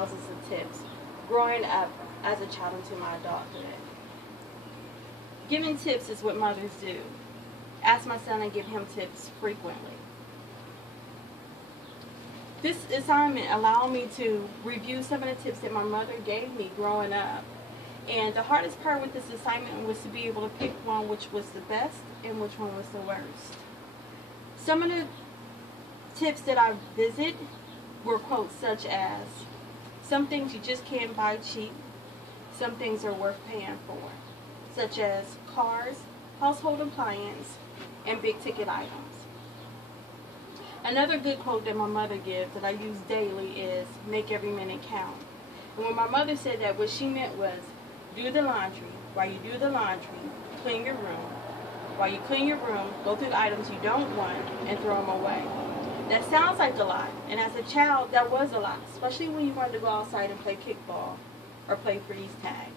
thousands of tips growing up as a child into my adulthood. Giving tips is what mothers do. Ask my son and give him tips frequently. This assignment allowed me to review some of the tips that my mother gave me growing up. And the hardest part with this assignment was to be able to pick one which was the best and which one was the worst. Some of the tips that I visited were quotes such as, "Some things you just can't buy cheap. Some things are worth paying for," such as cars, household appliances, and big ticket items. Another good quote that my mother gives that I use daily is, "Make every minute count." And when my mother said that, what she meant was, do the laundry. While you do the laundry, clean your room. While you clean your room, go through the items you don't want and throw them away. That sounds like a lot, and as a child, that was a lot, especially when you wanted to go outside and play kickball or play freeze tag.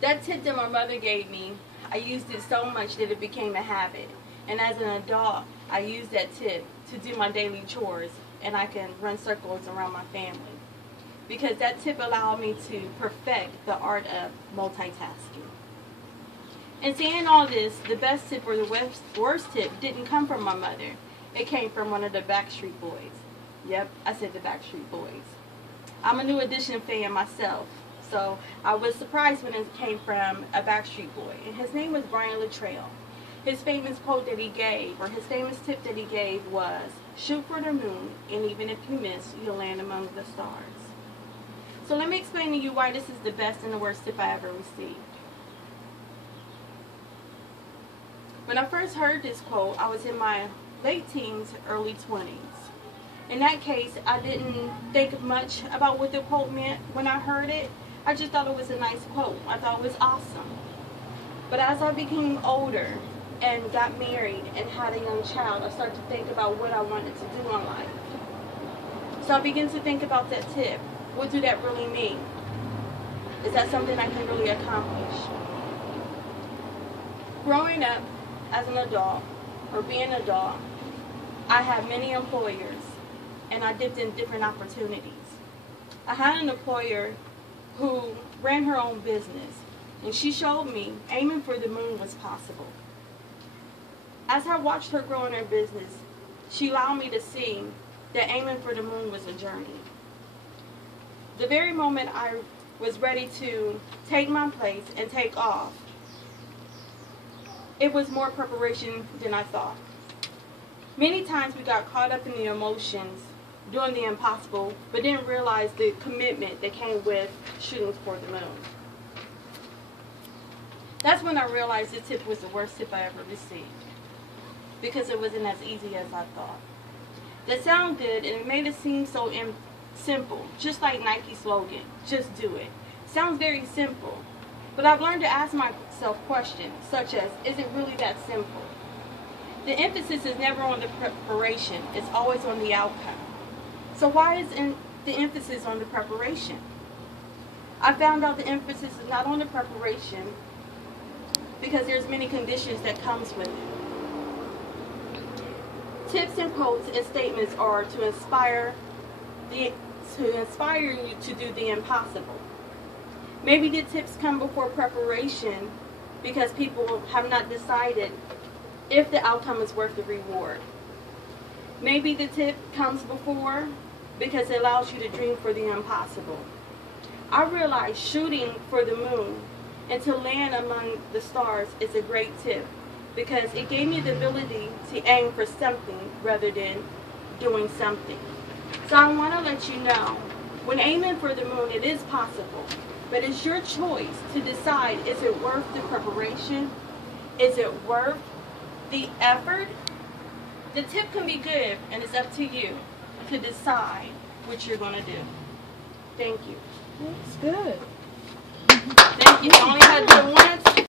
That tip that my mother gave me, I used it so much that it became a habit. And as an adult, I use that tip to do my daily chores, and I can run circles around my family. Because that tip allowed me to perfect the art of multitasking. And saying all this, the best tip or the worst tip didn't come from my mother. It came from one of the Backstreet Boys. Yep, I said the Backstreet Boys. I'm a New Edition fan myself, so I was surprised when it came from a Backstreet Boy. And his name was Brian Littrell. His famous quote that he gave, or his famous tip that he gave was, "Shoot for the moon, and even if you miss, you'll land among the stars." So let me explain to you why this is the best and the worst tip I ever received. When I first heard this quote, I was in my late teens, early 20s. In that case, I didn't think much about what the quote meant when I heard it. I just thought it was a nice quote. I thought it was awesome. But as I became older and got married and had a young child, I started to think about what I wanted to do in life. So I began to think about that tip. What do that really mean? Is that something I can really accomplish? Growing up as an adult, or being an adult, I had many employers, and I dipped in different opportunities. I had an employer who ran her own business, and she showed me aiming for the moon was possible. As I watched her grow in her business, she allowed me to see that aiming for the moon was a journey. The very moment I was ready to take my place and take off, it was more preparation than I thought. Many times we got caught up in the emotions, doing the impossible, but didn't realize the commitment that came with shooting for the moon. That's when I realized this tip was the worst tip I ever received, because it wasn't as easy as I thought. That sounded good, and it made it seem so simple, just like Nike's slogan, "Just do it." Sounds very simple, but I've learned to ask myself questions such as, is it really that simple? The emphasis is never on the preparation, it's always on the outcome. So why is the emphasis on the preparation? I found out the emphasis is not on the preparation because there's many conditions that comes with it. Tips and quotes and statements are to inspire you to do the impossible. Maybe the tips come before preparation because people have not decided if the outcome is worth the reward. Maybe the tip comes before because it allows you to dream for the impossible. I realized shooting for the moon and to land among the stars is a great tip because it gave me the ability to aim for something rather than doing something. So I want to let you know, when aiming for the moon, it is possible, but it's your choice to decide, is it worth the preparation? Is it worth the effort? The tip can be good, and it's up to you to decide what you're going to do. Thank you. That's good. Thank you. I only had to do it once.